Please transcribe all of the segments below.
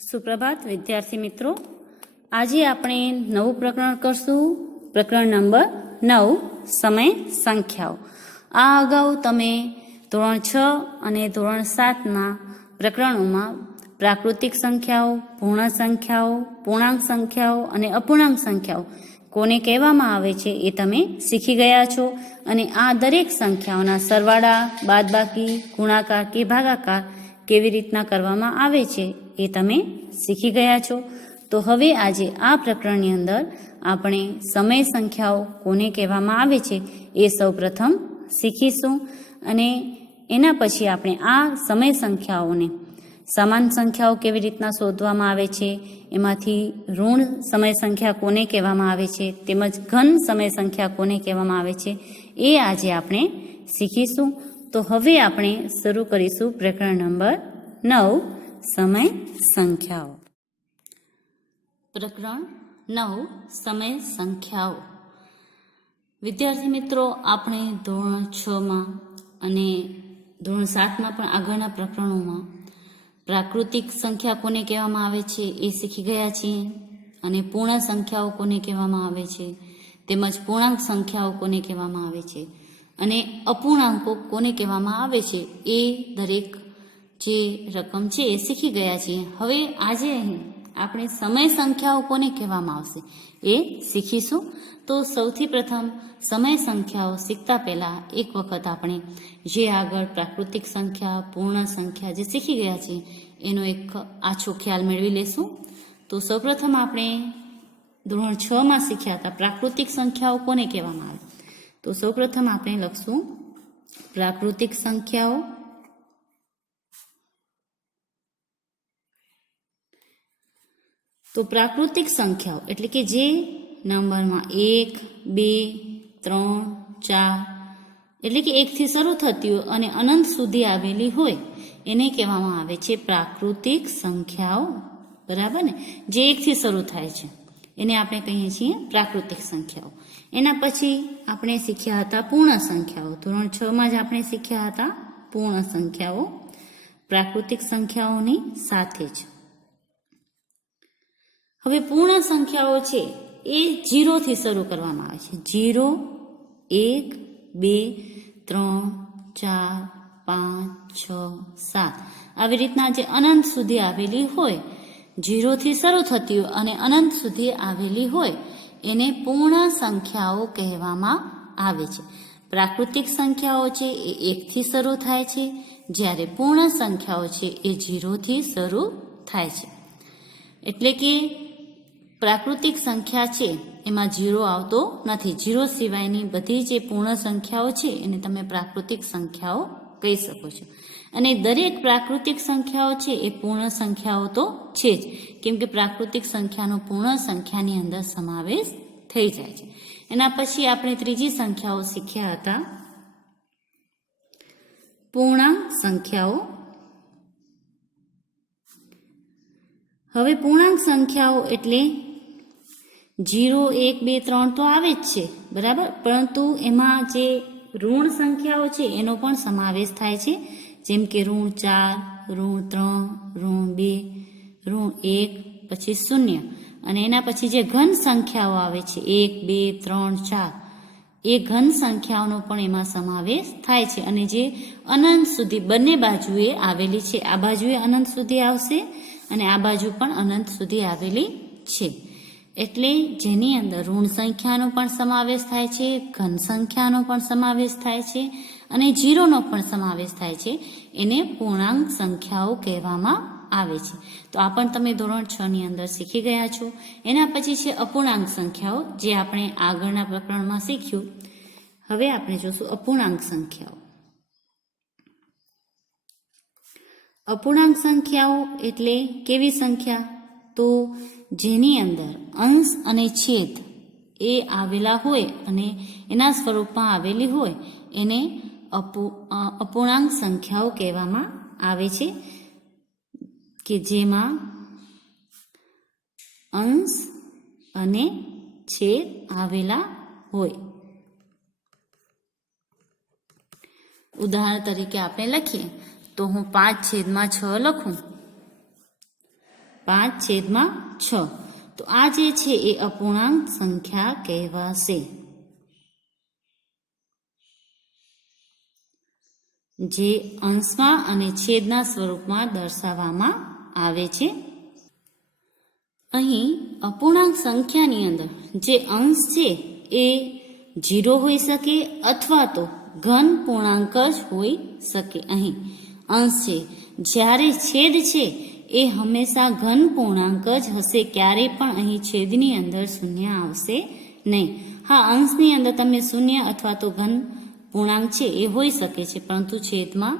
સુપ્રભાત વિદ્યાર્થી મિત્રો, આજે આપણે નવું પ્રકરણ કરશું. પ્રકરણ નંબર 9, સમય સંખ્યાઓ. આ અગાઉ તમે ધોરણ 6 અને ધોરણ 7ના પ્રકરણોમાં પ્રાકૃતિક સંખ્યાઓ, પૂર્ણ સંખ્યાઓ, પૂર્ણાંક સંખ્યાઓ અને અપૂર્ણાંક સંખ્યાઓ કોને કહેવામાં આવે છે એ તમે શીખી ગયા છો. અને આ દરેક સંખ્યાઓના સરવાળા, બાદબાકી, ગુણાકાર કે ભાગાકાર કેવી રીતના કરવામાં આવે છે એ તમે શીખી ગયા છો. તો હવે આજે આ પ્રકરણની અંદર આપણે સમય સંખ્યાઓ કોને કહેવામાં આવે છે એ સૌપ્રથમ શીખીશું. અને એના પછી આપણે આ સમય સંખ્યાઓને સમાન સંખ્યાઓ કેવી રીતના શોધવામાં આવે છે, એમાંથી ઋણ સમય સંખ્યા કોને કહેવામાં આવે છે, તેમજ ઘન સમય સંખ્યા કોને કહેવામાં આવે છે એ આજે આપણે શીખીશું. તો હવે આપણે શરૂ કરીશું પ્રકરણ નંબર 9, સમય સંખ્યાઓ. પ્રકરણ 9, સમય સંખ્યાઓ. વિદ્યાર્થી મિત્રો, આપણે ધોરણ 6માં અને ધોરણ 7માં પણ આગળના પ્રકરણોમાં પ્રાકૃતિક સંખ્યા કોને કહેવામાં આવે છે એ શીખી ગયા છીએ. અને પૂર્ણ સંખ્યાઓ કોને કહેવામાં આવે છે, તેમજ પૂર્ણાંક સંખ્યાઓ કોને કહેવામાં આવે છે અને અપૂર્ણાંકો કોને કહેવામાં આવે છે એ દરેક જે રકમ છે એ શીખી ગયા છીએ. હવે આજે અહીં આપણે સમય સંખ્યાઓ કોને કહેવામાં આવશે એ શીખીશું. તો સૌથી પ્રથમ સમય સંખ્યાઓ શીખતા પહેલાં એક વખત આપણે જે આગળ પ્રાકૃતિક સંખ્યા, પૂર્ણ સંખ્યા જે શીખી ગયા છીએ એનો એક આછો ખ્યાલ મેળવી લેશું. તો સૌપ્રથમ આપણે ધોરણ 6માં શીખ્યા હતા પ્રાકૃતિક સંખ્યાઓ કોને કહેવામાં આવે. તો સૌપ્રથમ આપણે લખશું પ્રાકૃતિક સંખ્યાઓ. તો પ્રાકૃતિક સંખ્યાઓ એટલે કે જે નંબરમાં 1, 2, 3, 4 એટલે કે 1થી શરૂ થતી હોય અને અનંત સુધી આવેલી હોય એને કહેવામાં આવે છે પ્રાકૃતિક સંખ્યાઓ. બરાબર ને? જે 1થી શરૂ થાય છે એને આપણે કહીએ છીએ પ્રાકૃતિક સંખ્યાઓ. એના પછી આપણે શીખ્યા હતા પૂર્ણ સંખ્યાઓ. ધોરણ 6માં જ આપણે શીખ્યા હતા પૂર્ણ સંખ્યાઓ પ્રાકૃતિક સંખ્યાઓની સાથે જ. હવે પૂર્ણ સંખ્યાઓ છે એ 0થી શરૂ કરવામાં આવે છે. 0, 1, 2, 3, 4, 5, 6, 7 આવી રીતના જે અનંત સુધી આવેલી હોય, 0થી શરૂ થતી હોય અને અનંત સુધી આવેલી હોય એને પૂર્ણ સંખ્યાઓ કહેવામાં આવે છે. પ્રાકૃતિક સંખ્યાઓ છે એ 1થી શરૂ થાય છે, જ્યારે પૂર્ણ સંખ્યાઓ છે એ 0થી શરૂ થાય છે. એટલે કે પ્રાકૃતિક સંખ્યા છે એમાં 0 આવતો નથી. 0 સિવાયની બધી જે પૂર્ણ સંખ્યાઓ છે એને તમે પ્રાકૃતિક સંખ્યાઓ કહી શકો છો. અને દરેક પ્રાકૃતિક સંખ્યાઓ છે એ પૂર્ણ સંખ્યાઓ તો છે જ, કેમ કે પ્રાકૃતિક સંખ્યાનો પૂર્ણ સંખ્યાની અંદર સમાવેશ થઈ જાય છે. એના પછી આપણે ત્રીજી સંખ્યાઓ શીખ્યા હતા પૂર્ણાંક સંખ્યાઓ. હવે પૂર્ણાંક સંખ્યાઓ એટલે 0, 1, 2, 3 તો આવે જ છે, બરાબર, પરંતુ એમાં જે ઋણ સંખ્યાઓ છે એનો પણ સમાવેશ થાય છે. જેમ કે ઋણ 4, ઋણ 3, ઋણ 2, ઋણ 1, પછી 0. અને એના પછી જે ઘન સંખ્યાઓ આવે છે 1, 2, 3, 4 એ ઘન સંખ્યાઓનો પણ એમાં સમાવેશ થાય છે. અને જે અનંત સુધી બંને બાજુએ આવેલી છે, આ બાજુએ અનંત સુધી આવશે અને આ બાજુ પણ અનંત સુધી આવેલી છે. એટલે જેની અંદર ઋણ સંખ્યાનો પણ સમાવેશ થાય છે, ઘન સંખ્યાનો પણ સમાવેશ થાય છે અને 0નો પણ સમાવેશ થાય છે, એને પૂર્ણાંક સંખ્યાઓ કહેવામાં આવે છે. તો આ પણ તમે ધોરણ 6ની અંદર શીખી ગયા છો. એના પછી છે અપૂર્ણાંક સંખ્યાઓ, જે આપણે આગળના પ્રકરણમાં શીખ્યું. હવે આપણે જોશું અપૂર્ણાંક સંખ્યાઓ. અપૂર્ણાંક સંખ્યાઓ એટલે કેવી સંખ્યા? તો જેની અંદર અંશ અને છેદ એ આવેલા હોય અને એના સ્વરૂપમાં આવેલી હોય એને અપૂર્ણાંક સંખ્યાઓ કહેવામાં આવે છે, કે જેમાં અંશ અને છેદ આવેલા હોય. ઉદાહરણ તરીકે આપણે લખીએ તો હું 5/6 લખું 5/6. તો આ જે છે એ અપૂર્ણાંક સંખ્યા કહેવાશે, જે અંશમાં અને છેદના સ્વરૂપમાં દર્શાવવામાં આવે છે. અહીં અપૂર્ણાંક સંખ્યાની અંદર જે અંશ છે એ 0 હોઈ શકે અથવા તો ઘન પૂર્ણાંક જ હોઈ શકે. અહીં અંશ છે, જ્યારે છેદ છે એ હંમેશા ઘન પૂર્ણાંક જ હશે, ક્યારેય પણ અહીં છેદની અંદર શૂન્ય આવશે નહીં. હા, અંશની અંદર તમે શૂન્ય અથવા તો ઘન પૂર્ણાંક છે એ હોઈ શકે છે, પરંતુ છેદમાં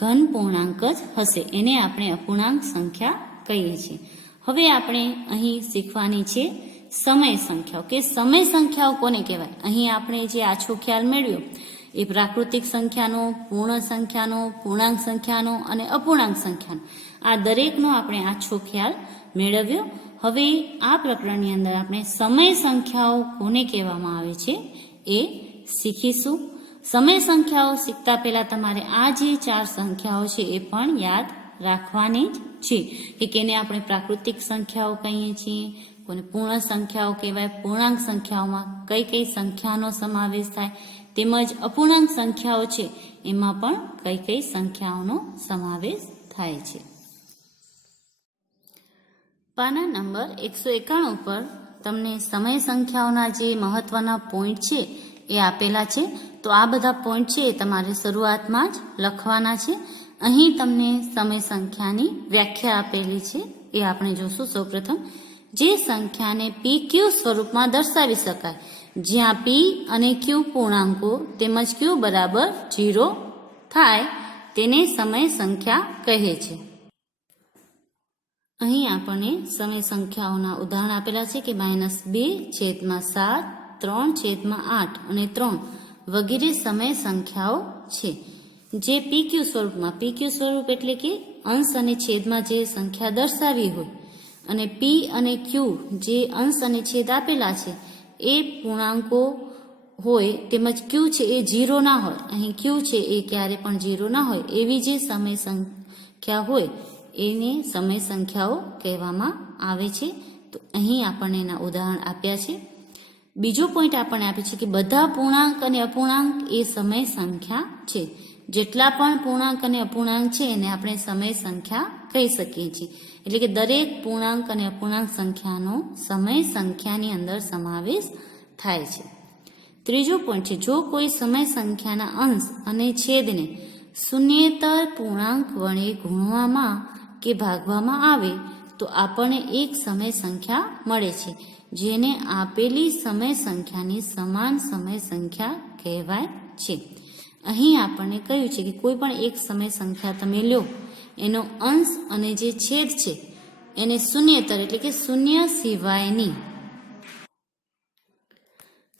ઘન પૂર્ણાંક જ હશે. એને આપણે અપૂર્ણાંક સંખ્યા કહીએ છીએ. હવે આપણે અહીં શીખવાની છે સમય સંખ્યાઓ, કે સમય સંખ્યાઓ કોને કહેવાય. અહીં આપણે જે આછો ખ્યાલ મેળવ્યો એ પ્રાકૃતિક સંખ્યાનો, પૂર્ણ સંખ્યાનો, પૂર્ણાંક સંખ્યાનો અને અપૂર્ણાંક સંખ્યાનો, આ દરેકનો આપણે આછો ખ્યાલ મેળવ્યો. હવે આ પ્રકરણની અંદર આપણે સમય સંખ્યાઓ કોને કહેવામાં આવે છે એ શીખીશું. સમય સંખ્યાઓ શીખતા પહેલા તમારે આ જે 4 સંખ્યાઓ છે એ પણ યાદ રાખવાની જ છે, કે કેને આપણે પ્રાકૃતિક સંખ્યાઓ કહીએ છીએ, કોને પૂર્ણ સંખ્યાઓ કહેવાય, પૂર્ણાંક સંખ્યાઓમાં કઈ કઈ સંખ્યાનો સમાવેશ થાય, તેમજ અપૂર્ણાંક સંખ્યાઓ છે એમાં પણ કઈ કઈ સંખ્યાઓનો સમાવેશ થાય છે. પાના નંબર 191 પર તમને સમય સંખ્યાઓના જે મહત્વના પોઈન્ટ છે એ આપેલા છે. તો આ બધા પોઈન્ટ છે એ તમારે શરૂઆતમાં જ લખવાના છે. અહીં તમને સમય સંખ્યાની વ્યાખ્યા આપેલી છે, એ આપણે જોશું. સૌપ્રથમ, જે સંખ્યાને PQ સ્વરૂપમાં દર્શાવી શકાય, જ્યાં P અને Q પૂર્ણાંકો તેમજ Q બરાબર 0 થાય, તેને સમય સંખ્યા કહે છે. અહીં આપણને સમય સંખ્યાઓના ઉદાહરણ આપેલા છે, કે -2/7, 3/8 અને 3 વગેરે સમય સંખ્યાઓ છે, જે PQ સ્વરૂપમાં, PQ સ્વરૂપ એટલે કે અંશ અને છેદમાં જે સંખ્યા દર્શાવી હોય, અને P અને Q જે અંશ અને છેદ આપેલા છે એ પૂર્ણાંકો હોય, તેમજ Q છે એ 0 ના હોય, અહીં Q છે એ ક્યારે પણ 0 ના હોય, એવી જે સમય સંખ્યા હોય એને સમય સંખ્યાઓ કહેવામાં આવે છે. તો અહીં આપણને એના ઉદાહરણ આપ્યા છે. બીજો પોઈન્ટ આપણને આપે છે કે બધા પૂર્ણાંક અને અપૂર્ણાંક એ સમય સંખ્યા છે. જેટલા પણ પૂર્ણાંક અને અપૂર્ણાંક છે એને આપણે સમય સંખ્યા કહી શકીએ છીએ. એટલે કે દરેક પૂર્ણાંક અને અપૂર્ણાંક સંખ્યાનો સમય સંખ્યાની અંદર સમાવેશ થાય છે. ત્રીજો પોઈન્ટ છે, જો કોઈ સમય સંખ્યાના અંશ અને છેદને શૂન્યેતર પૂર્ણાંક વડે ગુણવામાં કે ભાગવામાં આવે તો આપણને એક સમય સંખ્યા મળે છે, જેને આપેલી સમય સંખ્યાની સમાન સમય સંખ્યા કહેવાય છે. અહીં આપણને કહ્યું છે કે કોઈ પણ એક સમય સંખ્યા તમે લો, એનો અંશ અને જે છેદ છે એને શૂન્યેતર એટલે કે શૂન્ય સિવાયની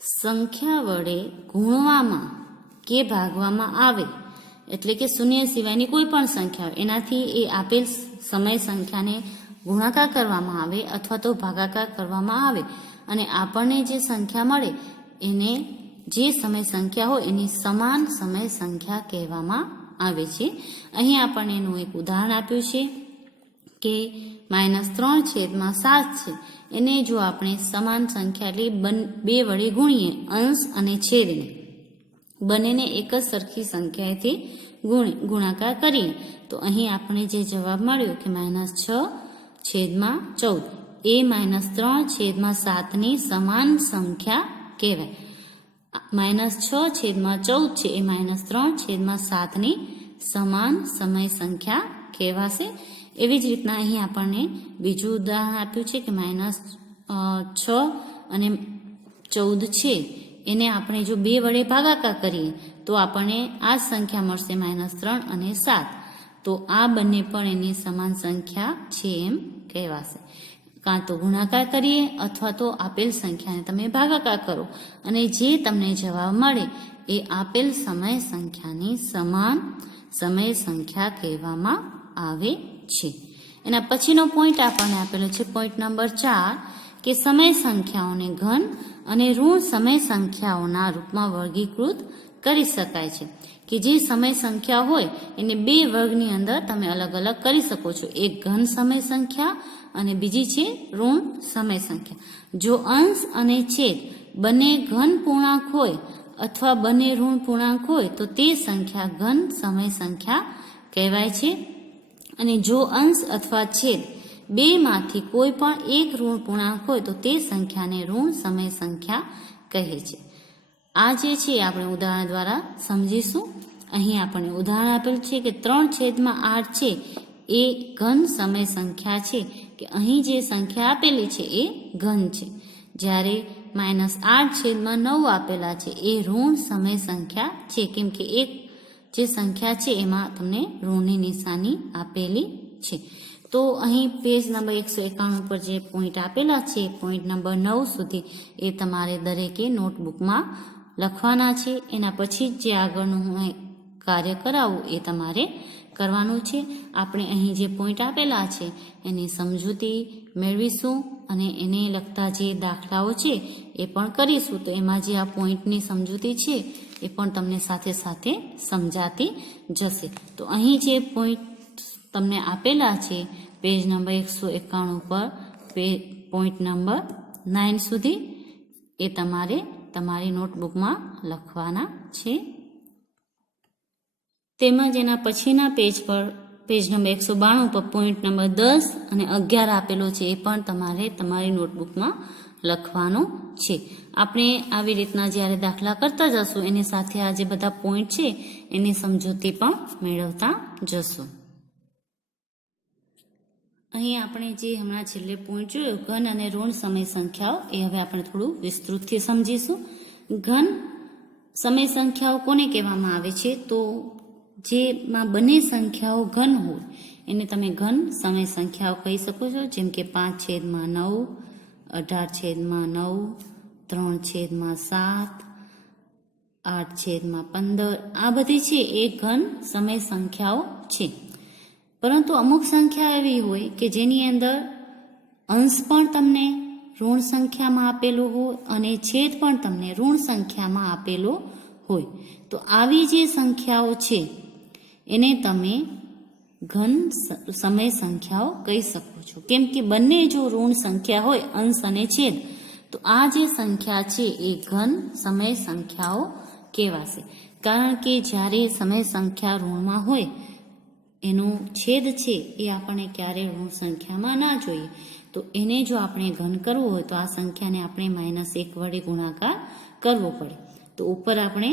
સંખ્યા વડે ગુણવામાં કે ભાગવામાં આવે, એટલે કે શૂન્ય સિવાયની કોઈ પણ સંખ્યા, એનાથી એ આપેલ સમય સંખ્યાને ગુણાકાર કરવામાં આવે અથવા તો ભાગાકાર કરવામાં આવે, અને આપણને જે સંખ્યા મળે એને જે સમય સંખ્યા હોય એની સમાન સમય સંખ્યા કહેવામાં આવે છે. અહીં આપણને એનું એક ઉદાહરણ આપ્યું છે કે -3/7 છે, એને જો આપણે સમાન સંખ્યા એટલે 2 વડે ગુણીએ, અંશ અને છેદને બંનેને એક જ સરખી સંખ્યાથી ગુણાકાર કરીએ, તો અહીં આપણે જે જવાબ મળ્યો કે -6/14 એ -3/7 ની સમાન સંખ્યા કહેવાય. -6/14 છે એ -3/7 ની સમાન સમય સંખ્યા કહેવાશે. એવી જ રીતના અહીં આપણને બીજું ઉદાહરણ આપ્યું છે કે -6 અને 14 છે, એને આપણે જો 2 વડે ભાગાકાર કરીએ તો આપણને આ સંખ્યા મળશે -3 અને 7. તો આ બંને પણ એની સમાન સંખ્યા છે એમ કહેવાશે. કાં તો ગુણાકાર કરીએ અથવા તો આપેલ સંખ્યાને તમે ભાગાકાર કરો અને જે તમને જવાબ મળે એ આપેલ સમય સંખ્યાની સમાન સમય સંખ્યા કહેવામાં આવે છે. એના પછીનો પોઈન્ટ આપણને આપેલો છે પોઈન્ટ નંબર 4, કે સમય સંખ્યાઓને ઘન અને ઋણ સમય સંખ્યાઓના રૂપમાં વર્ગીકૃત કરી શકાય છે કે જે સમય સંખ્યા હોય એને બે વર્ગની અંદર તમે અલગ અલગ કરી શકો છો. એક ઘન સમય સંખ્યા અને બીજી છે ઋણ સમય સંખ્યા. જો અંશ અને છેદ બંને ઘન પૂર્ણાંક હોય અથવા બંને ઋણ પૂર્ણાંક હોય તો તે સંખ્યા ઘન સમય સંખ્યા કહેવાય છે. અને જો અંશ અથવા છેદ બેમાંથી કોઈ પણ એક ઋણ પૂર્ણાંક હોય તો તે સંખ્યાને ઋણ સમય સંખ્યા કહે છે. આ જે છે આપણે ઉદાહરણ દ્વારા સમજીશું. અહીં આપણને ઉદાહરણ આપેલું છે કે 3/8 છે એ ઘન સમય સંખ્યા છે, કે અહીં જે સંખ્યા આપેલી છે એ ઘન છે, જ્યારે -8/9 આપેલા છે એ ઋણ સમય સંખ્યા છે, કેમ કે એક જે સંખ્યા છે એમાં તમને ઋણની નિશાની આપેલી છે. તો અહીં પેજ નંબર 191 પર જે પોઈન્ટ આપેલા છે, પોઈન્ટ નંબર 9 સુધી એ તમારે દરેકે નોટબુકમાં લખવાના છે. એના પછી જ જે આગળનું હું કાર્ય કરાવું એ તમારે કરવાનું છે. આપણે અહીં જે પોઈન્ટ આપેલા છે એની સમજૂતી મેળવીશું અને એને લગતા જે દાખલાઓ છે એ પણ કરીશું. તો એમાં જે આ પોઈન્ટની સમજૂતી છે એ પણ તમને સાથે સાથે સમજાતી જશે. તો અહીં જે પોઈન્ટ તમને આપેલા છે પેજ નંબર 191 પર પોઈન્ટ નંબર 9 સુધી એ તમારે તમારી નોટબુકમાં લખવાના છે. તેમજ એના પછીના પેજ પર પેજ નંબર 192 પર પોઈન્ટ નંબર 10 અને 11 આપેલો છે એ પણ તમારે તમારી નોટબુકમાં લખવાનો છે. આપણે આવી રીતના જ્યારે દાખલા કરતા જશું એની સાથે આ જે બધા પોઈન્ટ છે એની સમજૂતી પણ મેળવતા જશું. અહીં આપણે જે હમણાં છેલ્લે પોઈન્ટ જોયો ઘન અને ઋણ સમય સંખ્યાઓ, એ હવે આપણે થોડું વિસ્તૃતથી સમજીશું. ઘન સમય સંખ્યાઓ કોને કહેવામાં આવે છે? તો જેમાં બંને સંખ્યાઓ ઘન હોય એને તમે ઘન સમય સંખ્યાઓ કહી શકો છો. જેમ કે 5/9, 18/9, 3/7, 8/15 આ બધી છે એ ઘન સમય સંખ્યાઓ છે. પરંતુ અમુક સંખ્યા એવી હોય કે જેની અંદર અંશ પણ તમને ઋણ સંખ્યામાં આપેલો હોય અને છેદ પણ તમને ઋણ સંખ્યામાં આપેલો હોય. તો આવી જે સંખ્યાઓ છે એને તમે ઘન સમય સંખ્યાઓ કહી શકો છો. કેમ કે બંને જો ઋણ સંખ્યા હોય અંશ અને છેદ, તો આ જે સંખ્યા છે એ ઘન સમય સંખ્યાઓ કહેવાશે. કારણ કે જ્યારે સમય સંખ્યા ઋણમાં હોય એનો છેદ છે એ આપણને ક્યારેય ઋણ સંખ્યામાં ના જોઈએ. તો એને જો આપણે ઘન કરવું હોય તો આ સંખ્યાને આપણે -1 વડે ગુણાકાર કરવો પડે. તો ઉપર આપણે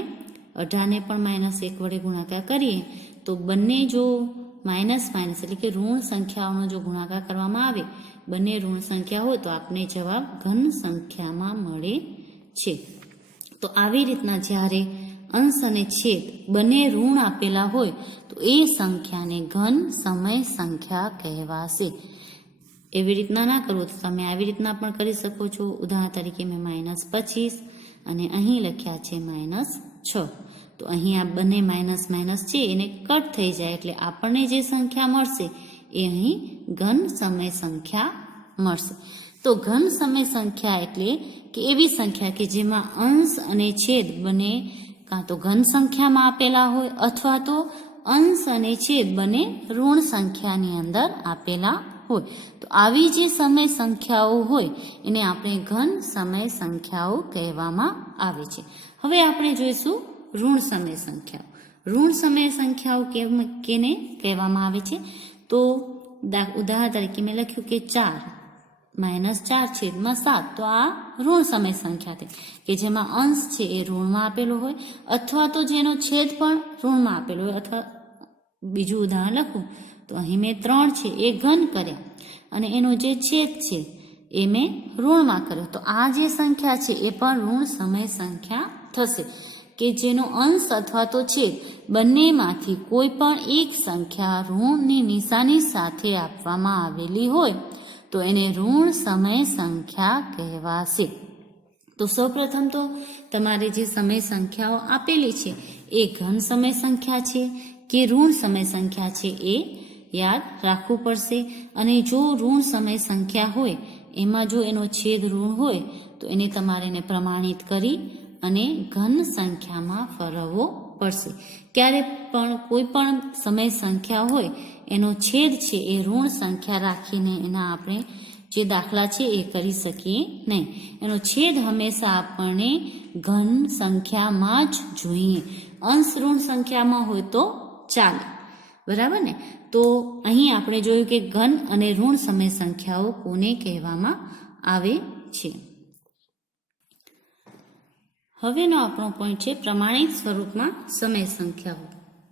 18ને પણ -1 વડે ગુણાકાર કરીએ તો બંને જો માઇનસ એટલે કે ઋણ સંખ્યાઓનો જો ગુણાકાર કરવામાં આવે, બંને ઋણ સંખ્યા હોય તો આપણે જવાબ ઘન સંખ્યામાં મળે છે. તો આવી રીતના જ્યારે અંશ અને છેદ બંને ઋણ આપેલા હોય તો એ સંખ્યાને ઘન સમય સંખ્યા કહેવાશે. એવી રીતના ના કરવું તો તમે આવી રીતના પણ કરી શકો છો. ઉદાહરણ તરીકે મેં -25 અને અહીં લખ્યા છે -6. તો અહીં આ બંને માઇનસ છે એને કટ થઈ જાય એટલે આપણને જે સંખ્યા મળશે એ અહીં ઘન સમય સંખ્યા મળશે. તો ઘન સમય સંખ્યા એટલે કે એવી સંખ્યા કે જેમાં અંશ અને છેદ બંને કાં તો ઘન સંખ્યામાં આપેલા હોય અથવા તો અંશ અને છેદ બંને ઋણ સંખ્યાની અંદર આપેલા હોય. તો આવી જે સમય સંખ્યાઓ હોય એને આપણે ઘન સમય સંખ્યાઓ કહેવામાં આવે છે. હવે આપણે જોઈશું ઋણ સમય સંખ્યાઓ. ઋણ સમય સંખ્યાઓ કેને કહેવામાં આવે છે? તો ઉદાહરણ તરીકે મેં લખ્યું કે 4-4/7. તો આ ઋણ સમય સંખ્યા છે કે જેમાં અંશ છે એ ઋણમાં આપેલો હોય અથવા તો જેનો છેદ પણ ઋણમાં આપેલો હોય. અથવા બીજું ઉદાહરણ લખું તો અહીં મેં 3 છે એ ઘન કર્યા અને એનો જે છેદ છે એ મેં ઋણમાં કર્યો. તો આ જે સંખ્યા છે એ પણ ઋણ સમય સંખ્યા થશે કે જેનો અંશ અથવા તો છેદ બંનેમાંથી કોઈ પણ એક સંખ્યા ઋણની નિશાની સાથે આપવામાં આવેલી હોય તો એને ઋણ સમય સંખ્યા કહેવાશે. તો સૌપ્રથમ તો તમારે જે સમય સંખ્યાઓ આપેલી છે એ ઘન સમય સંખ્યા છે કે ઋણ સમય સંખ્યા છે એ યાદ રાખવું પડશે. અને જો ઋણ સમય સંખ્યા હોય એમાં જો એનો છેદ ઋણ હોય તો એને તમારે પ્રમાણિત કરી અને ઘન સંખ્યામાં ફેરવવો પડશે. ક્યારે પણ કોઈ પણ સમય સંખ્યા હોય એનો છેદ છે એ ઋણ સંખ્યા રાખીને એના આપણે જે દાખલા છે એ કરી શકીએ નહીં. એનો છેદ હંમેશા આપણને ઘન સંખ્યામાં જ જોઈએ. અંશ ઋણ સંખ્યામાં હોય તો ચાલે, બરાબર ને. તો અહીં આપણે જોયું કે ઘન અને ઋણ સમય સંખ્યાઓ કોને કહેવામાં આવે છે. હવેનો આપણો પોઈન્ટ છે પ્રમાણિત સ્વરૂપમાં સમય સંખ્યાઓ.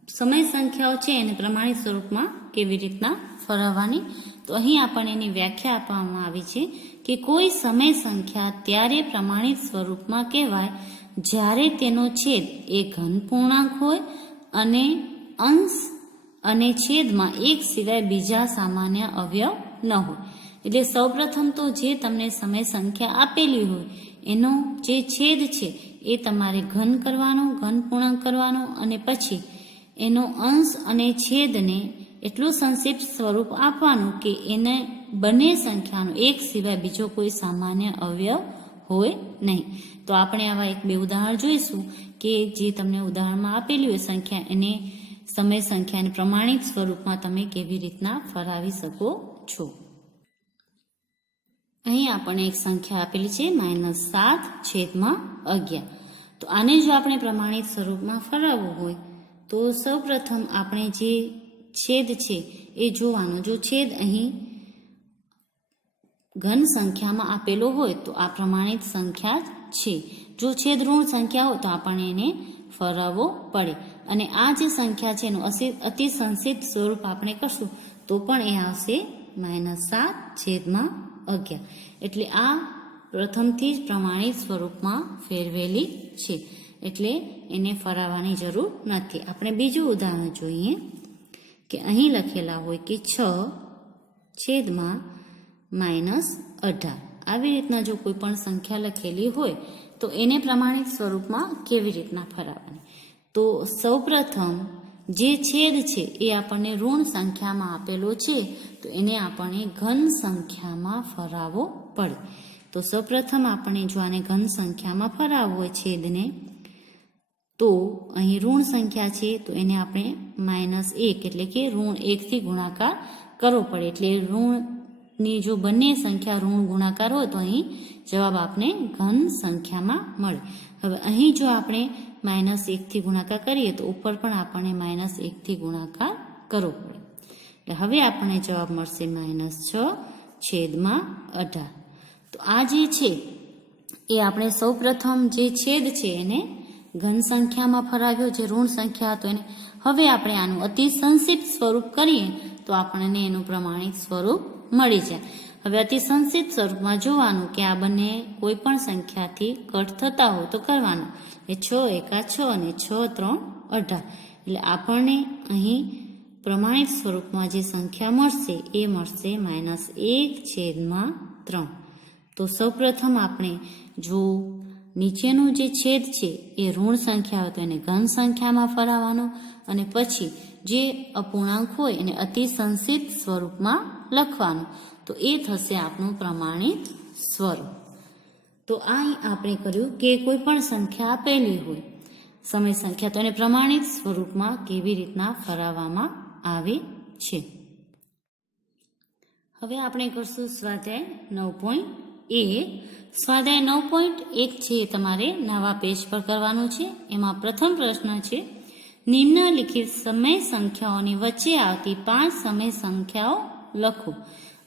સમય સંખ્યાઓ છે એને પ્રમાણિત સ્વરૂપમાં કેવી રીતના ફેરવવાની. તો અહીં આપણને એની વ્યાખ્યા આપવામાં આવી છે કે કોઈ સમય સંખ્યા ત્યારે પ્રમાણિત સ્વરૂપમાં કહેવાય જ્યારે તેનો છેદ એ ઘન પૂર્ણાંક હોય અને અંશ અને છેદમાં એક સિવાય બીજા સામાન્ય અવયવ ન હોય. એટલે સૌપ્રથમ તો જે તમને સમય સંખ્યા આપેલી હોય એનો જે છેદ છે એ તમારે ઘન કરવાનો, ઘન પૂર્ણાંક કરવાનો અને પછી એનો અંશ અને છેદને એટલું સંક્ષિપ્ત સ્વરૂપ આપવાનું કે એને બંને સંખ્યાનો એક સિવાય બીજો કોઈ સામાન્ય અવયવ હોય નહીં. તો આપણે આવા એક બે ઉદાહરણ જોઈશું કે જે તમને ઉદાહરણમાં આપેલી હોય સંખ્યા એને સમય સંખ્યાને પ્રમાણિત સ્વરૂપમાં તમે કેવી રીતના ફેરવી શકો છો. અહીં આપણને એક સંખ્યા આપેલી છે -7/11. તો આને જો આપણે પ્રમાણિત સ્વરૂપમાં ફેરવવું હોય તો સૌપ્રથમ આપણે જે છેદ છે એ જોવાનો. જો છેદ અહીં ઘન સંખ્યામાં આપેલો હોય તો આ પ્રમાણિત સંખ્યા છે. જો છેદ ઋણ સંખ્યા હોય તો આપણને એને ફેરવવો પડે. અને આ જે સંખ્યા છે એનું અતિ સંક્ષિપ્ત સ્વરૂપ આપણે કરશું તો પણ એ આવશે -7/11. એટલે આ પ્રથમથી જ પ્રમાણિત સ્વરૂપમાં ફેરવેલી છે, એટલે એને ફેરવવાની જરૂર નથી. આપણે બીજું ઉદાહરણ જોઈએ કે અહીં લખેલા હોય કે 6/-18. આવી રીતના જો કોઈ પણ સંખ્યા લખેલી હોય તો એને પ્રમાણિત સ્વરૂપમાં કેવી રીતના ફેરવવાની. તો સૌપ્રથમ જે છેદ છે એ આપણને ઋણ સંખ્યામાં આપેલો છે તો એને આપણને ઘન સંખ્યામાં ફેરવવો પડે. તો સૌપ્રથમ આપણે જો આને ઘન સંખ્યામાં ફેરવવો હોય છેદને, તો અહીં ઋણ સંખ્યા છે તો એને આપણે -1 એટલે કે ઋણ 1 થી ગુણાકાર કરવો પડે. એટલે ઋણની જો બંને સંખ્યા ઋણ ગુણાકાર હોય તો અહીં જવાબ આપને ઘન સંખ્યામાં મળે. હવે અહીં જો આપણે -1 થી ગુણાકાર કરીએ તો ઉપર પણ આપણને -1 થી ગુણાકાર કરવો પડે. એટલે હવે આપણને જવાબ મળશે -6/18. તો આ જે છે એ આપણે સૌપ્રથમ જે છેદ છે એને ઘન સંખ્યામાં ફેરવ્યો, જે ઋણ સંખ્યા હતો એને. હવે આપણે આનું અતિ સંક્ષિપ્ત સ્વરૂપ કરીએ તો આપણને એનું પ્રમાણિત સ્વરૂપ મળી જાય. હવે અતિ સંક્ષિપ્ત સ્વરૂપમાં જોવાનું કે આ બંને કોઈ પણ સંખ્યાથી કટ થતા હોય તો કરવાનું. એ 6 એકા 6 અને 6 3 18. એટલે આપણને અહીં પ્રમાણિત સ્વરૂપમાં જે સંખ્યા મળશે એ મળશે -1/3. તો સૌપ્રથમ આપણે જો નીચેનું જે છેદ છે એ ઋણ સંખ્યા હોય તો એને ઘન સંખ્યામાં ફેરવવાનો અને પછી જે અપૂર્ણાંક હોય એને અતિ સંક્ષિપ્ત સ્વરૂપમાં લખવાનું. તો એ થશે આપણું પ્રમાણિત સ્વરૂપ. તો અહીં આપણે કર્યું કે કોઈ પણ સંખ્યા આપેલી હોય સમય સંખ્યા તો એને પ્રમાણિત સ્વરૂપમાં કેવી રીતના ફેરવવામાં આવે છે. હવે આપણે કરશું સ્વાધ્યાય 9.1. સ્વાધ્યાય 9.1 છે એ તમારે નવા પેજ પર કરવાનું છે. એમાં પ્રથમ પ્રશ્ન છે નિમ્નલિખિત સમય સંખ્યાઓની વચ્ચે આવતી 5 સમય સંખ્યાઓ લખો.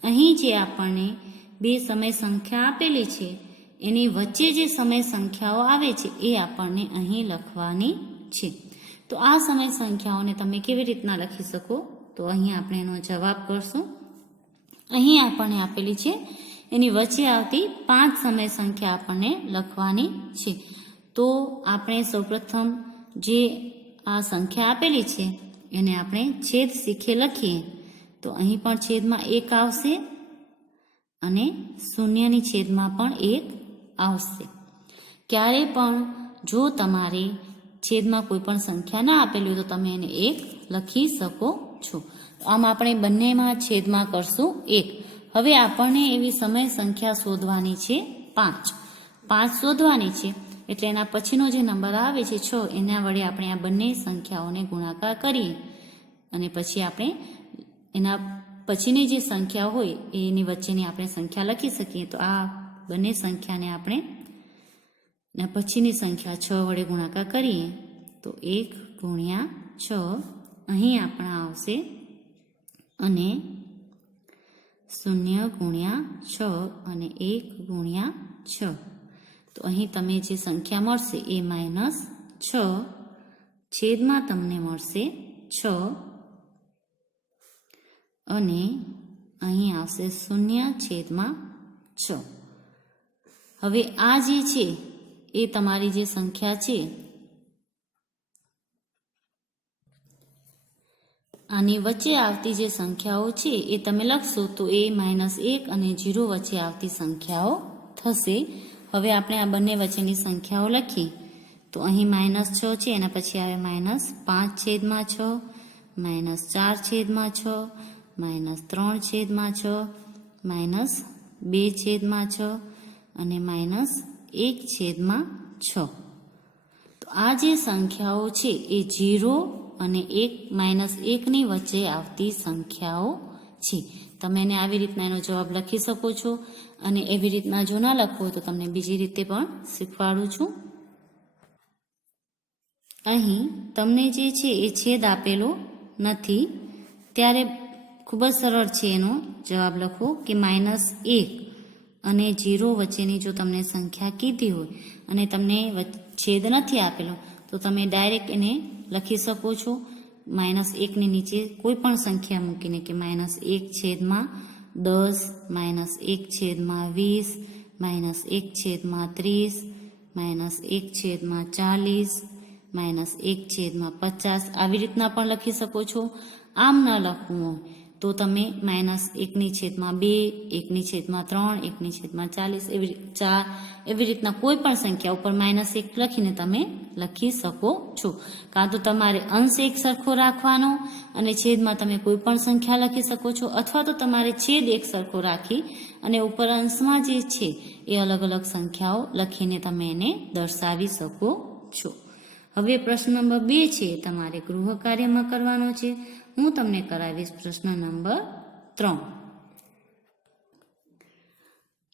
અહીં જે આપણને 2 સમય સંખ્યા આપેલી છે એની વચ્ચે જે સમય સંખ્યાઓ આવે છે એ આપણને અહીં લખવાની છે. તો આ સમય સંખ્યાઓને તમે કેવી રીતના લખી શકો? તો અહીં આપણે એનો જવાબ કરશું. અહીં આપણને આપેલી છે એની વચ્ચે આવતી 5 સમય સંખ્યા આપણને લખવાની છે. તો આપણે સૌપ્રથમ જે આ સંખ્યા આપેલી છે એને આપણે છેદ શીખે લખીએ તો અહીં પણ છેદમાં 1 આવશે અને શૂન્યની છેદમાં પણ 1 આવશે. ક્યારે પણ જો તમારે છેદમાં કોઈ પણ સંખ્યા ના આપેલી હોય તો તમે એને 1 લખી શકો છો. આમ આપણે બંનેમાં છેદમાં કરશું 1. હવે આપણને એવી સમય સંખ્યા શોધવાની છે 5 શોધવાની છે. એટલે એના પછીનો જે નંબર આવે છે 6 એના વડે આપણે આ બંને સંખ્યાઓને ગુણાકાર કરીએ અને પછી આપણે એના પછીની જે સંખ્યા હોય એની વચ્ચેની આપણે સંખ્યા લખી શકીએ. તો આ બંને સંખ્યાને આપણે પછીની સંખ્યા 6 વડે ગુણાકાર કરીએ તો 1 ગુણ્યા 6 અહીં આપણા આવશે અને 0 ગુણ્યા 6 અને 1 ગુણ્યા 6. તો અહીં તમે જે સંખ્યા મળશે એ -6 છેદમાં તમને મળશે 6 અને અહીં આવશે 0/6. હવે આ જે છે એ તમારી જે સંખ્યા છે આની વચ્ચે આવતી જે સંખ્યાઓ છે એ તમે લખશો તો એ -1 અને 0 વચ્ચે આવતી સંખ્યાઓ થશે. હવે આપણે આ બંને વચ્ચેની સંખ્યાઓ લખીએ તો અહીં -6 છે, એના પછી આવે -5/6, -4/6, -3/6, -2/6 અને -1/6. તો આ જે સંખ્યાઓ છે એ 0 અને 1-1ની વચ્ચે આવતી સંખ્યાઓ છે. તમે એને આવી રીતના એનો જવાબ લખી શકો છો અને એવી રીતના જો ના લખવો તો તમને બીજી રીતે પણ શીખવાડું છું. અહીં તમને જે છે એ છેદ આપેલો નથી ત્યારે ખૂબ જ સરળ છે એનો જવાબ લખવો કે -1 અને 0 વચ્ચેની જો તમને સંખ્યા કીધી હોય અને તમને છેદ નથી આપેલો તો તમે ડાયરેક્ટ એને લખી શકો છો -1ની નીચે કોઈ પણ સંખ્યા મૂકીને કે -1/10, -1/20, -1/30, -1/40, -1/50 આવી રીતના પણ લખી શકો છો. આમ ન લખવું હોય તો તમે -1/2, 1/3, 1/40 એવી રીતના કોઈ પણ સંખ્યા ઉપર -1 લખીને તમે લખી શકો છો. કાં તો તમારે અંશ એક સરખો રાખવાનો અને છેદમાં તમે કોઈ પણ સંખ્યા લખી શકો છો, અથવા તો તમારે છેદ એક સરખો રાખી અને ઉપર અંશમાં જે છે એ અલગ અલગ સંખ્યાઓ લખીને તમે એને દર્શાવી શકો છો. હવે પ્રશ્ન નંબર 2 છે તમારે ગૃહ કાર્યમાં કરવાનો છે. હું તમને કરાવીશ પ્રશ્ન નંબર 3.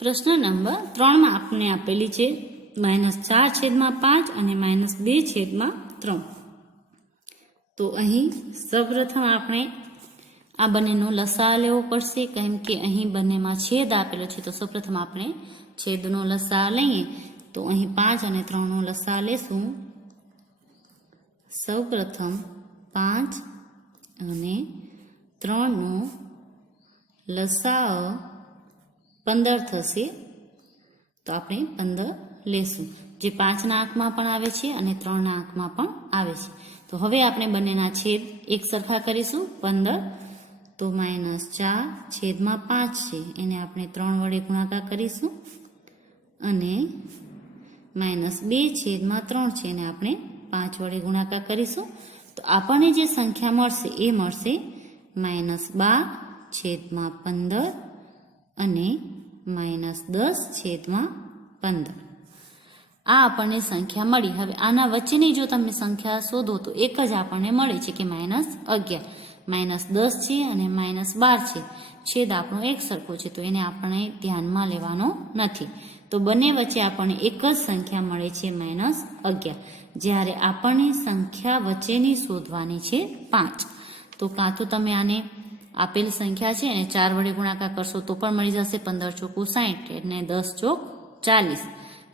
પ્રશ્ન નંબર 3માં આપણે આપેલી છે -4/5 અને -2/3. તો અહીં સૌપ્રથમ આપણે આ બંનેનો લસા લેવો પડશે, કેમ કે અહીં બંનેમાં છેદ આપેલો છે. તો સૌપ્રથમ આપણે છેદનો લસા લઈએ તો અહીં 5 અને 3નો લસા લેશું. સૌપ્રથમ 5 અને 3નો લસા 15 થશે. તો આપણે 15 લેશું, જે 5ના આંકમાં પણ આવે છે અને 3ના આંકમાં પણ આવે છે. તો હવે આપણે બંનેના છેદ એક સરખા કરીશું. 15 તો -4/5 છે એને આપણે 3 વડે ગુણાકાર કરીશું અને -2/3 છે એને આપણે 5 વડે ગુણાકાર કરીશું. તો આપણને જે સંખ્યા મળશે એ મળશે -12/15 અને -10/15. આ આપણને સંખ્યા મળી. હવે આના વચ્ચેની જો તમે સંખ્યા શોધો તો એક જ આપણને મળે છે કે -11. -10 છે અને -12 છે. છેદ આપણો એક સરખો છે તો એને આપણે ધ્યાનમાં લેવાનો નથી. તો બંને વચ્ચે આપણને એક જ સંખ્યા મળે છે -11. જ્યારે આપણને સંખ્યા વચ્ચેની શોધવાની છે 5. તો કાં તો તમે આને આપેલ સંખ્યા છે એને 4 વડે ગુણાકાર કરશો તો પણ મળી જશે. 15 ચોકું 60 એટલે 10 ચોક 40,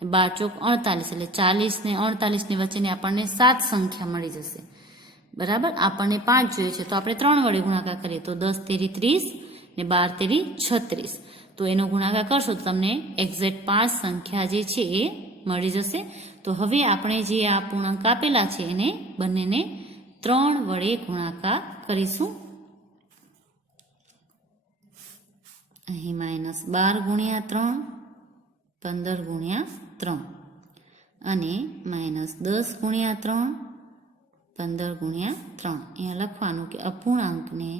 12 ચોક 48 એટલે 40 ને 48 ની વચ્ચેની આપણને 7 સંખ્યા મળી જશે. બરાબર, આપણને 5 જોઈએ છે તો આપણે 3 વડે ગુણાકાર કરીએ તો 10 તેરી 30 ને 12 તેરી 36. તો એનો ગુણાકાર કરશો તો તમને એક્ઝેક્ટ 5 સંખ્યા જે છે એ મળી જશે. તો હવે આપણે જે આ પૂર્ણાંક આપેલા છે એને બંનેને 3 વડે ગુણાકાર કરીશું. અહીં -12 ગુણ્યા 3, 15 ગુણ્યા 3 અને -10 ગુણ્યા 3, 15 ગુણ્યા 3. અહીંયા લખવાનું કે અપૂર્ણાંકને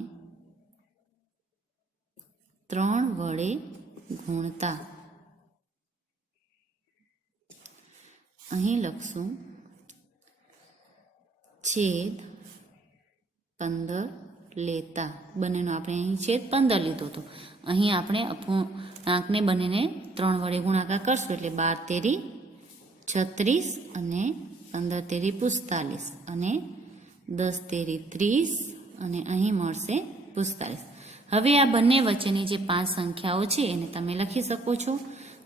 3 વડે ગુણતા. અહીં લખશું છેદ 15 લેતા. બંનેનો આપણે અહીં છેદ 15 લીધો હતો. અહીં આપણે અપૂર્ણાંકને બંનેને 3 વડે ગુણાકાર કરશું એટલે 12 તેરી 36 અને 15 તેરી 45 અને 10 તેરી 30 અને અહીં મળશે 45. હવે આ બંને વચ્ચેની જે 5 સંખ્યાઓ છે એને તમે લખી શકો છો.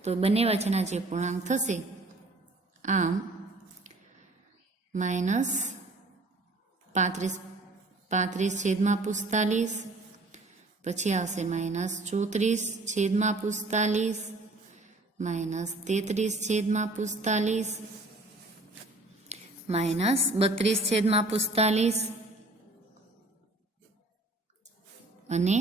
તો બંને વચ્ચેના જે પૂર્ણાંક થશે આમ માઇનસ 35/45, પછી આવશે માઇનસ 34/45, માઇનસ 33/45, માઇનસ 32/45 અને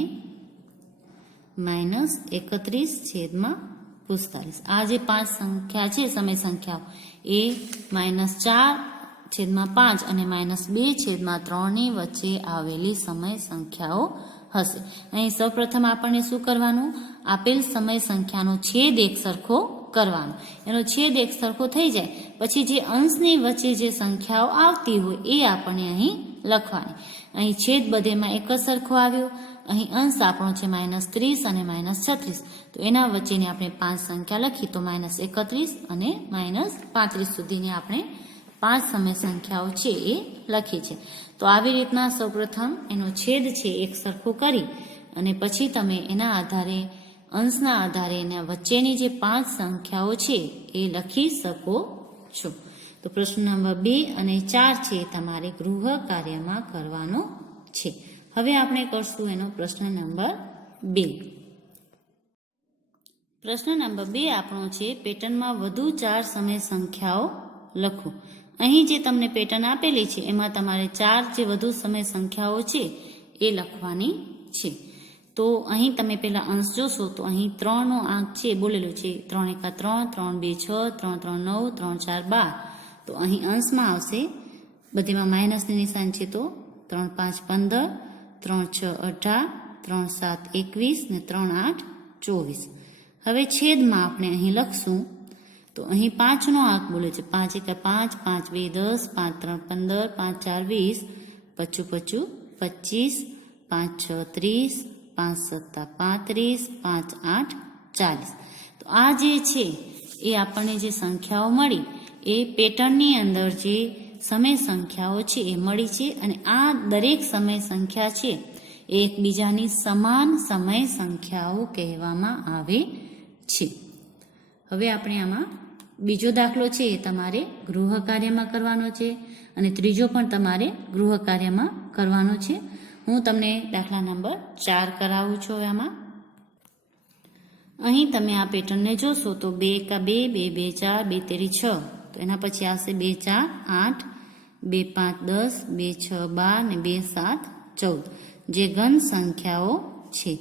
માઇનસ 31/45. આ જે 5 સંખ્યા છે સમય સંખ્યાઓ એ -4/5 અને -2/3 ની વચ્ચે આવેલી સમય સંખ્યાઓ હશે. અહીં સૌપ્રથમ આપણને શું કરવાનું? આપેલ સમય સંખ્યાનો છેદ એક સરખો કરવાનો. એનો છેદ એક સરખો થઈ જાય પછી જે અંશની વચ્ચે જે સંખ્યાઓ આવતી હોય એ આપણને અહીં લખવાની. અહીં છેદ બધેમાં એક જ સરખો આવ્યો. અહીં અંશ આપણો છે -30 અને -36. તો એના વચ્ચેની આપણે 5 સંખ્યા લખી તો -31 અને -35 સુધીની આપણે 5 સમય સંખ્યાઓ છે એ લખી છે. તો આવી રીતના સૌપ્રથમ એનો છેદ છે એક સરખો કરી અને પછી તમે એના આધારે અંશના આધારે એના વચ્ચેની જે 5 સંખ્યાઓ છે એ લખી શકો છો. તો પ્રશ્ન નંબર 2 અને 4 છે તમારે ગૃહ કાર્યમાં કરવાનો છે. હવે આપણે કરશું એનો પ્રશ્ન નંબર 2. પ્રશ્ન નંબર 2 આપણો છે પેટર્નમાં વધુ 4 સમય સંખ્યાઓ લખો. અહીં જે તમને પેટર્ન આપેલી છે એમાં તમારે 4 જે વધુ સમય સંખ્યાઓ છે એ લખવાની છે. તો અહીં તમે પહેલા અંશ જોશો તો અહીં 3 નો આંક છે બોલેલો છે 3 × 3, 3 × 2 6, 3 × 3 9, 3 × 4 12. તો અહીં અંશમાં આવશે બધીમાં માઇનસની નિશાન છે તો 3 × 5 = 15, 3 × 6 = 18, 3 × 7 = 21 ને 3 × 8 = 24. હવે છેદમાં આપણે અહીં લખશું તો અહીં 5 નો આંક બોલે છે 5 × 5, 5 × 2 10, 5 × 3 15, 5 × 4 20, 25 × 25, 5 × 6 30, 5 × 7 = 35, 5 × 8 = 40. તો આ જે છે એ આપણને જે સંખ્યાઓ મળી એ પેટર્નની અંદર જે સમય સંખ્યાઓ છે એ મળી છે અને આ દરેક સમય સંખ્યા છે એ એકબીજાની સમાન સમય સંખ્યાઓ કહેવામાં આવે છે. હવે આપણે આમાં બીજો દાખલો છે એ તમારે ગૃહ કાર્યમાં કરવાનો છે અને ત્રીજો પણ તમારે ગૃહ કાર્યમાં કરવાનો છે. હું તમને દાખલા નંબર 4 કરાવું છું. આમાં અહીં તમે આ પેટર્નને જોશો તો 2 × 2, 2 × 4, 2 તેરી 6. તો એના પછી આવશે 2 × 4 = 8, 2 × 5 = 10, 2 × 6 = 12 ને 2 × 7 = 14 જે ઘન સંખ્યાઓ છે.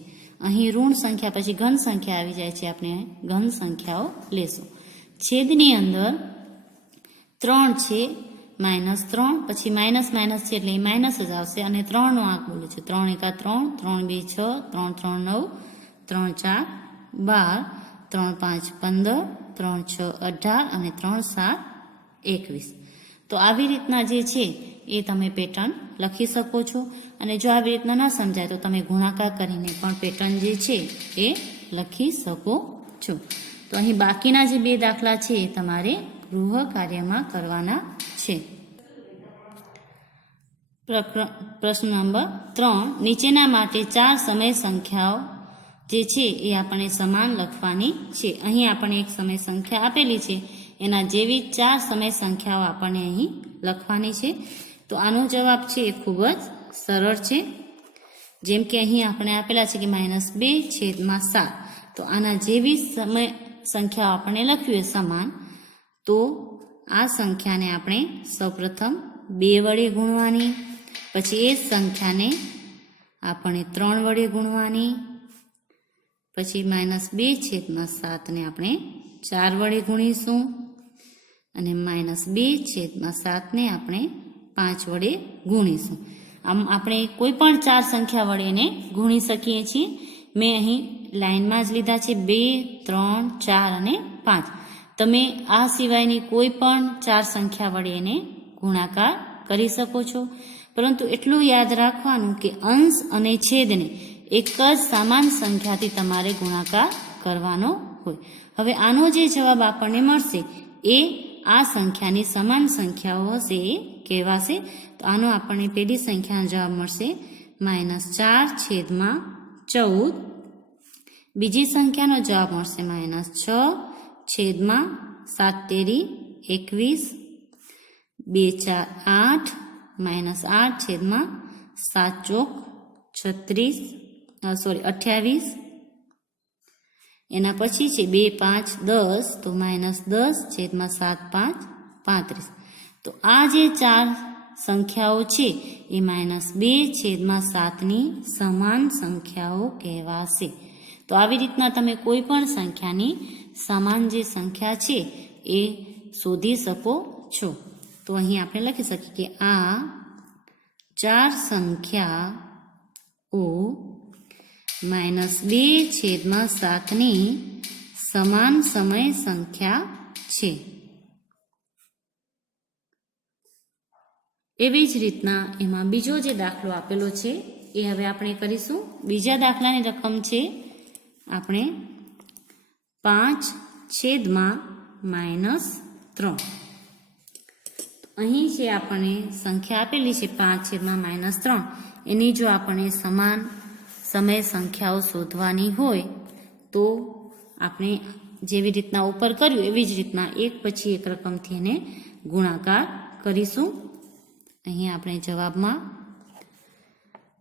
અહીં ઋણ સંખ્યા પછી ઘન સંખ્યા આવી જાય છે. આપણે ઘન સંખ્યાઓ લેશું. છેદની અંદર 3 છે -3 પછી માઇનસ છે એટલે એ માઇનસ જ આવશે અને 3 નો આંક બોલે છે 3 × 3, 3 × 2 6, 3 × 3 9, 3 × 4 12, 3 × 5 15, 3 × 6 18 અને 3 × 7 21. તો આવી રીતના જે છે એ તમે પેટર્ન લખી શકો છો અને જો આવી રીતના ન સમજાય તો તમે ગુણાકાર કરીને પણ પેટર્ન જે છે એ લખી શકો છો. તો અહીં બાકીના જે 2 દાખલા છે એ તમારે ગૃહ કાર્યમાં કરવાના છે. પ્રશ્ન નંબર 3 નીચેના માટે 4 સમય સંખ્યાઓ જે છે એ આપણે સમાન લખવાની છે. અહીં આપણને એક સમય સંખ્યા આપેલી છે એના જેવી 4 સમય સંખ્યાઓ આપણને અહીં લખવાની છે. તો આનો જવાબ છે એ ખૂબ જ સરળ છે. જેમ કે અહીં આપણે આપેલા છે કે -2/7. તો આના જેવી સમય સંખ્યાઓ આપણે લખવી સમાન તો આ સંખ્યાને આપણે સૌપ્રથમ 2 વડે ગુણવાની, પછી એ સંખ્યાને આપણે 3 વડે ગુણવાની, પછી -2/7 ને આપણે 4 વડે ગુણીશું અને -2/7 ને આપણે 5 વડે ગુણીશું. આમ આપણે કોઈ પણ 4 સંખ્યા વડે એને ગુણી શકીએ છીએ. મેં અહીં લાઈનમાં જ લીધા છે 2, 3, 4 અને 5. તમે આ સિવાયની કોઈ પણ 4 સંખ્યા વડે એને ગુણાકાર કરી શકો છો, પરંતુ એટલું યાદ રાખવાનું કે અંશ અને છેદને એક જ સમાન સંખ્યાથી તમારે ગુણાકાર કરવાનો હોય. હવે આનો જે જવાબ આપણને મળશે એ આ સંખ્યાની સમાન સંખ્યાઓ હશે એ કહેવાશે. તો આનો આપણને પહેલી સંખ્યાનો જવાબ મળશે -4/14. બીજી સંખ્યાનો જવાબ મળશે -6/7 21. 2 4 8 -8/7 28. એના પછી છે 2 5 10 તો -10/7 5 35. તો આ જે 4 સંખ્યાઓ છે એ -2/7ની સમાન સંખ્યાઓ કહેવાશે. તો આવી રીતના તમે કોઈ પણ સંખ્યાની સમાન જે સંખ્યા છે એ શોધી શકો છો. તો અહીં આપણે લખી શકીએ કે આ 4 સંખ્યાઓ -2/7ની સમાન સમય સંખ્યા છે. એવી જ રીતના એમાં બીજો જે દાખલો આપેલો છે એ હવે આપણે કરીશું. બીજા દાખલાની રકમ છે આપણે 5/-3. અહીં જે આપણને સંખ્યા આપેલી છે 5/-3, એની જો આપણને સમાન સમય સંખ્યાઓ શોધવાની હોય તો આપણે જેવી રીતના ઉપર કર્યું એવી જ રીતના એક પછી એક રકમથી એને ગુણાકાર કરીશું. અહીં આપણે જવાબમાં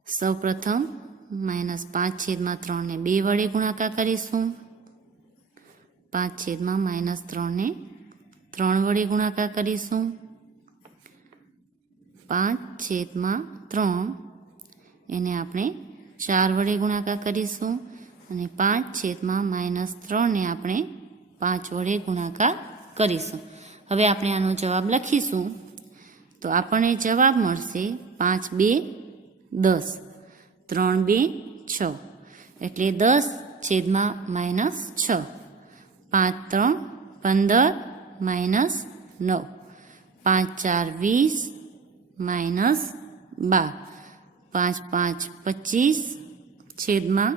સૌપ્રથમ -5/3 ને 2 વડે ગુણાકાર કરીશું. 5/-3 ને 3 વડે ગુણાકાર કરીશું. 5/3 એને આપણે 4 વડે ગુણાકાર કરીશું અને 5/-3 ને આપણે 5 વડે ગુણાકાર કરીશું. હવે આપણે આનો જવાબ લખીશું તો આપણને જવાબ મળશે 5/2 10, 3/2 6 એટલે 10/-6. 5/3 15 -9. 5/4 20 -12. 5/5 25 છેદમાં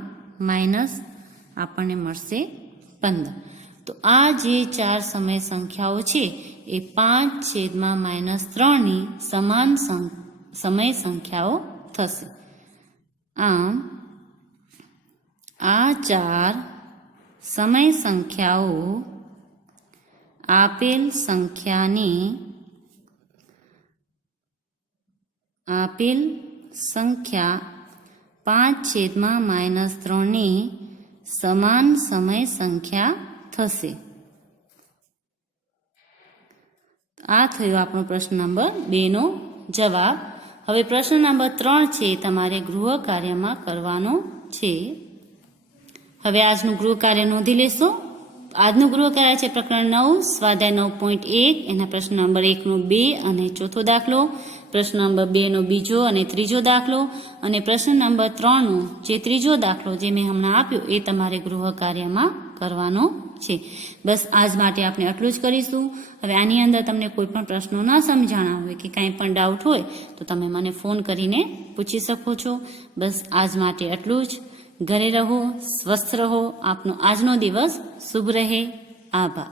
આપણને મળશે 15. તો આ જે 4 સમય સંખ્યાઓ છે એ 5/-3ની સમાન સમય સંખ્યાઓ થશે. આમ આ 4 સમય સંખ્યાઓ આપેલ સંખ્યા 5/-3ની સમાન સમય સંખ્યા થશે. આ થયો આપણો પ્રશ્ન નંબર 2 નો જવાબ. હવે પ્રશ્ન નંબર 3 છે તમારે ગૃહ કાર્યમાં કરવાનો છે. હવે આજનું ગૃહ કાર્ય નોંધી લેશો. આજનું ગૃહ કાર્ય છે પ્રકરણ 9 સ્વાધ્યાય 9.1 એના પ્રશ્ન નંબર 1 નો 2 અને ચોથો દાખલો, પ્રશ્ન નંબર 2 નો બીજો અને ત્રીજો દાખલો અને પ્રશ્ન નંબર 3 નો જે ત્રીજો દાખલો જે મેં હમણાં આપ્યો એ તમારે ગૃહ કાર્યમાં કરવાનો છે. બસ આજ માટે આપણે આટલું જ કરીશું. હવે આની અંદર તમને કોઈ પણ પ્રશ્નો ન સમજાણા હોય કે કાંઈ પણ ડાઉટ હોય તો તમે મને ફોન કરીને પૂછી શકો છો. બસ આજ માટે આટલું જ. ઘરે રહો, સ્વસ્થ રહો. આપનો આજનો દિવસ શુભ રહે. આભાર.